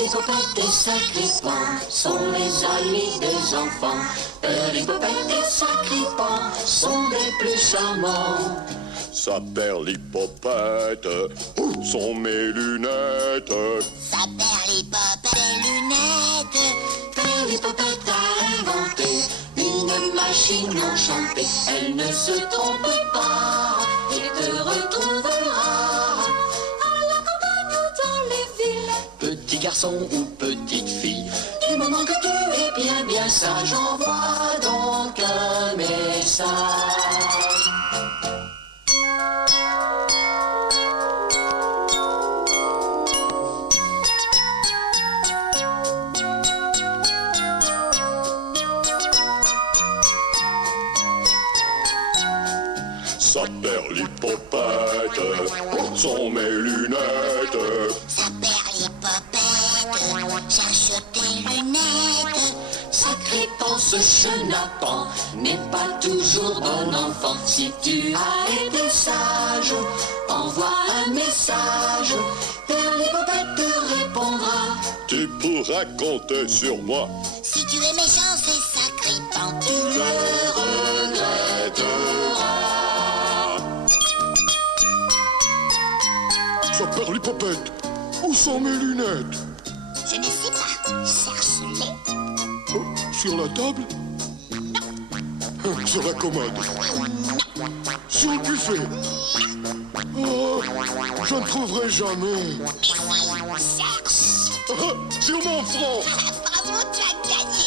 Perlipopette et Sacripant sont les amis des enfants. Perlipopette et Sacripant sont des plus charmants. Sa Perlipopette, où sont mes lunettes? Sa Perlipopette des lunettes. Perlipopette a inventé une machine enchantée. Elle ne se trompe pas et te retrouvera à la campagne ou dans les villes. Petit garçon ou petite fille, du moment que tu es bien sage, envoie donc un message. Sa Perlipopette, où sont mes lunettes? Sa Perlipopette cherche tes lunettes. Sacripant, ce chenapan n'est pas toujours bon enfant. Si tu as été sage, envoie un message. Perlipopette te répondra. Tu pourras compter sur moi. Si tu es méchant, c'est Sacripant. Tu le regretteras. Sa Perlipopette, où sont mes lunettes? Je ne sais pas. Cherche-les. Oh, sur la table? Sur la commode? Sur le buffet? Oh, je ne trouverai jamais. Cherche. Ah, sur mon front! Bravo, tu as gagné.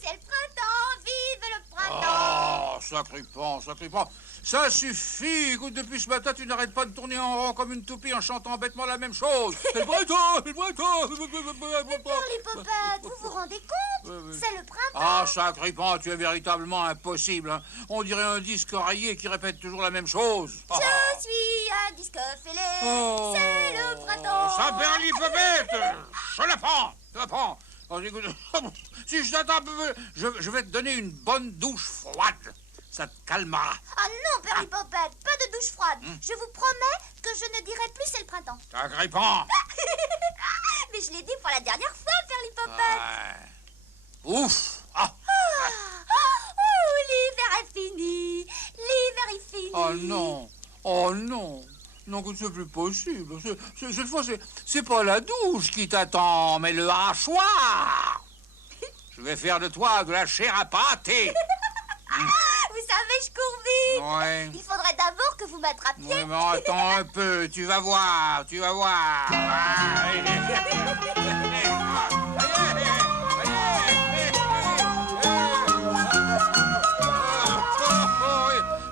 C'est le printemps, vive le printemps. Oh, Sacripant. Ça suffit. Écoute, depuis ce matin, tu n'arrêtes pas de tourner en rond comme une toupie en chantant bêtement la même chose. C'est le printemps, c'est le printemps. Mais Perlipopette, vous vous rendez compte? C'est le printemps. Ah, Sacripant, tu es véritablement impossible. Hein. On dirait un disque rayé qui répète toujours la même chose. Je suis un disque fêlé. Oh. C'est le printemps. Ça Perlipopette, je la prends. Oh, écoute, si je t'attends un peu, je vais te donner une bonne douche froide. Ça te calmera. Ah non, Perlipopette, pas de douche froide. Je vous promets que je ne dirai plus c'est le printemps. Sacripant. Mais je l'ai dit pour la dernière fois, Perlipopette. Ouf. Ah. Oh, l'hiver est fini. L'hiver est fini. Oh non. Non, c'est plus possible. Cette fois, c'est pas la douche qui t'attend, mais le hachoir. Je vais faire de toi de la chair à pâté. Vous savez, je cours vite. Ouais. Il faudrait d'abord que vous m'attrapiez. Oui, mais attends un peu, tu vas voir.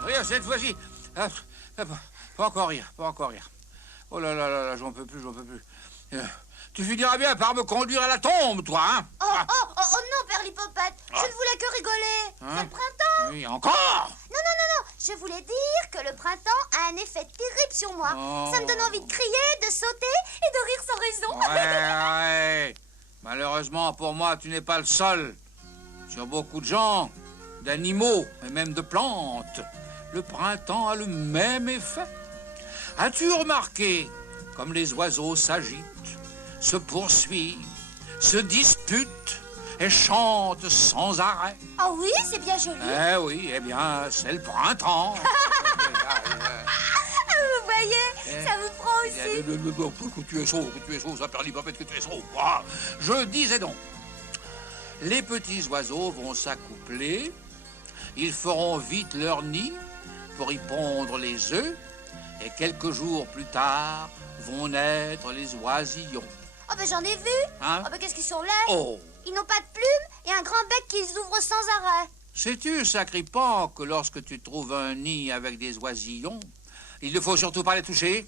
Regarde, cette fois-ci. Pas encore rire. Oh là, j'en peux plus. Tu finiras bien par me conduire à la tombe, toi, hein? Oh non, Perlipopette. Je ne voulais que rigoler. C'est le printemps. Oui, encore? Non. Je voulais dire que le printemps a un effet terrible sur moi. Oh. Ça me donne envie de crier, de sauter et de rire sans raison. Ouais. Malheureusement, pour moi, tu n'es pas le seul. Sur beaucoup de gens, d'animaux et même de plantes, le printemps a le même effet. As-tu remarqué comme les oiseaux s'agitent, se poursuivent, se disputent et chantent sans arrêt? Ah oui, c'est bien joli. Eh oui, eh bien, c'est le printemps. Vous voyez, ça vous prend aussi. Que tu es saut, ça Perlipopette, que tu es saut. Ah, je disais donc, les petits oiseaux vont s'accoupler, ils feront vite leur nid pour y pondre les œufs, et quelques jours plus tard vont naître les oisillons. Oh ben j'en ai vu. Hein? Oh ben qu'est-ce qu'ils sont laids. Oh! Ils n'ont pas de plumes et un grand bec qui s'ouvre sans arrêt. Sais-tu, Sacripant, que lorsque tu trouves un nid avec des oisillons, il ne faut surtout pas les toucher?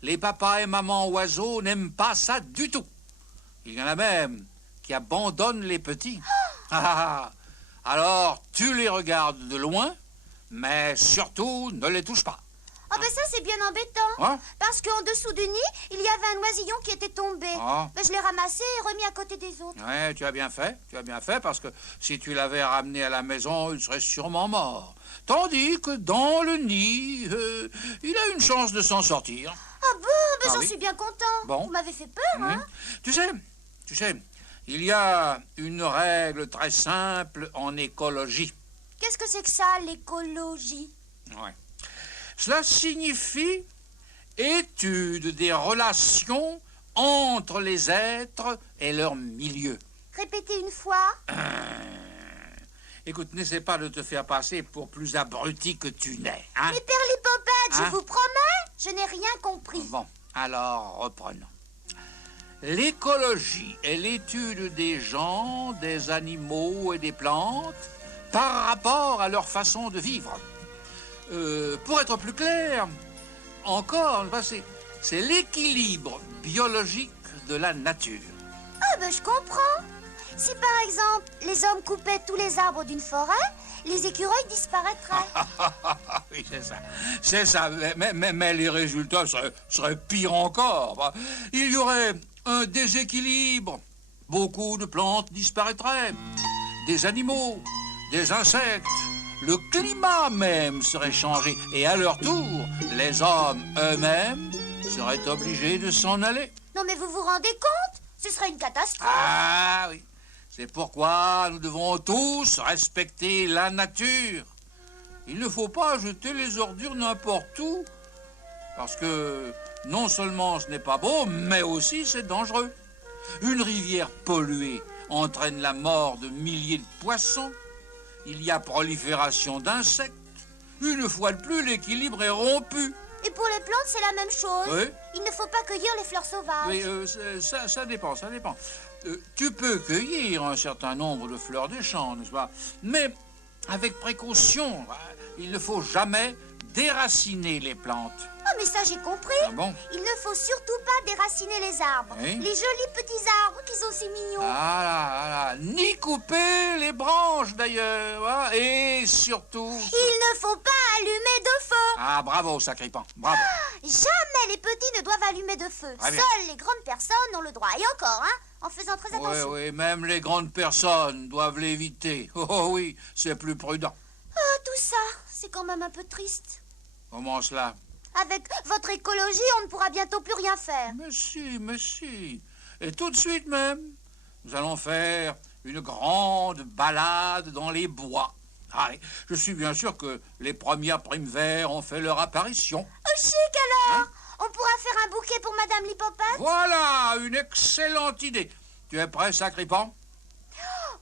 Les papas et mamans oiseaux n'aiment pas ça du tout. Il y en a même qui abandonnent les petits. Alors, tu les regardes de loin, mais surtout, ne les touche pas. Ah ben ça, c'est bien embêtant. Hein? Parce qu'en dessous du nid, il y avait un oisillon qui était tombé. Ah. Ben, je l'ai ramassé et remis à côté des autres. Ouais, tu as bien fait, parce que si tu l'avais ramené à la maison, il serait sûrement mort. Tandis que dans le nid, il a une chance de s'en sortir. Ah bon, ben Ah j'en oui. suis bien content. Bon. Vous m'avez fait peur, hein? Tu sais, il y a une règle très simple en écologie. Qu'est-ce que c'est que ça, l'écologie? Ouais. Cela signifie étude des relations entre les êtres et leur milieu. Répétez une fois. Écoute, n'essaie pas de te faire passer pour plus abruti que tu n'es, hein? Mais Perlipopette, Hein? je vous promets, je n'ai rien compris. Bon, alors reprenons. L'écologie est l'étude des gens, des animaux et des plantes par rapport à leur façon de vivre. Pour être plus clair, encore, c'est l'équilibre biologique de la nature. Ah ben je comprends. Si par exemple, les hommes coupaient tous les arbres d'une forêt, les écureuils disparaîtraient. Oui, c'est ça. Mais les résultats seraient pires encore. Bah, il y aurait un déséquilibre. Beaucoup de plantes disparaîtraient. Des animaux, des insectes. Le climat même serait changé. Et à leur tour, les hommes eux-mêmes seraient obligés de s'en aller. Non mais vous vous rendez compte? Ce serait une catastrophe. Ah oui. C'est pourquoi nous devons tous respecter la nature. Il ne faut pas jeter les ordures n'importe où. Parce que non seulement ce n'est pas beau, mais aussi c'est dangereux. Une rivière polluée entraîne la mort de milliers de poissons. Il y a prolifération d'insectes. Une fois de plus, l'équilibre est rompu. Et pour les plantes, c'est la même chose. Oui. Il ne faut pas cueillir les fleurs sauvages. Oui, ça dépend. Tu peux cueillir un certain nombre de fleurs des champs, n'est-ce pas? Mais avec précaution. Il ne faut jamais déraciner les plantes. Ah mais ça j'ai compris. Ah bon? Il ne faut surtout pas déraciner les arbres. Oui. Les jolis petits arbres qui sont si mignons. Ah là. Ni couper les branches d'ailleurs. Hein, et surtout... Il ne faut pas allumer de feu. Ah, bravo, Sacripant. Bravo. Jamais les petits ne doivent allumer de feu. Très bien. Seules les grandes personnes ont le droit. Et encore, hein, en faisant très attention. Oui, même les grandes personnes doivent l'éviter. Oh oui, c'est plus prudent. Ah, tout ça, c'est quand même un peu triste. Comment cela? Avec votre écologie, on ne pourra bientôt plus rien faire. Mais si. Et tout de suite même, nous allons faire une grande balade dans les bois. Allez, je suis bien sûr que les premières primes verts ont fait leur apparition. Oh, chic alors. On pourra faire un bouquet pour Madame l'hippopotame Voilà, une excellente idée. Tu es prêt, Sacripant?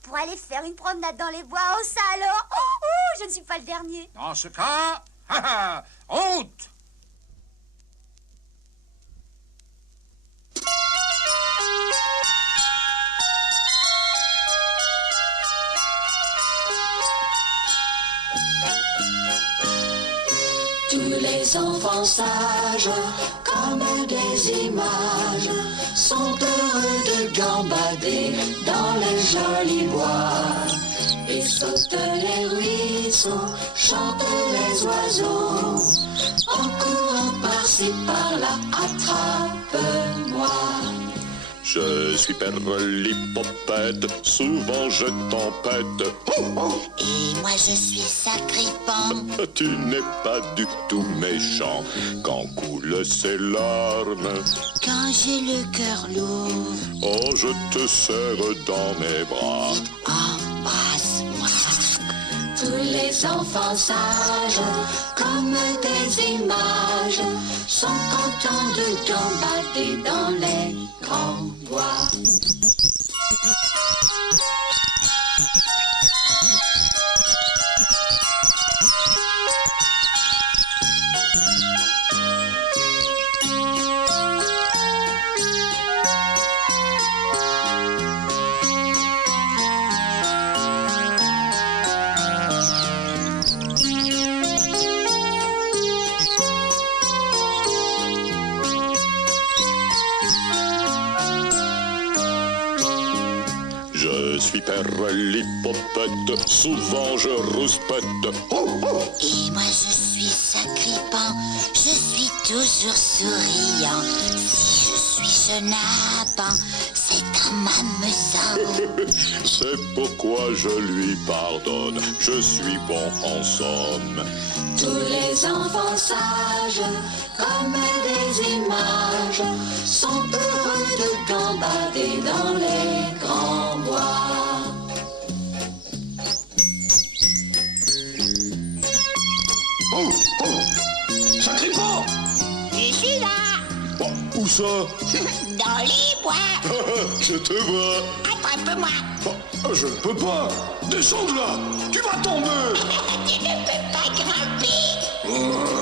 pour aller faire une promenade dans les bois. Oh, ça alors. Oh, je ne suis pas le dernier. Dans ce cas, route! Tous les enfants sages, comme des images, sont heureux de gambader dans les jolis bois. Et sautent les ruisseaux, chantent les oiseaux, en courant par-ci par-là, attrape-moi. Je suis Perlipopette, souvent je t'empête. Et moi je suis Sacripant. Tu n'es pas du tout méchant quand coulent ces larmes. Quand j'ai le cœur lourd, Oh, je te serre dans mes bras. embrasse-moi. Tous les enfants sages, comme des images, sont contents de gambader dans les grands bois. Je suis père l'hippopète, souvent je rouspète. Oh, oh. Et moi je suis sacripant, je suis toujours souriant. Si je suis chenapan, c'est en m'amusant. C'est pourquoi je lui pardonne, je suis bon en somme. Tous les enfants sages, comme des images, sont heureux de gambader dans les grands bois. Oh, oh, sacripant. Je suis là, Oh, où ça? dans les bois. Je te vois. Attrape-moi. Oh, je ne peux pas. Descends de là, tu vas tomber. Tu ne peux pas grimper.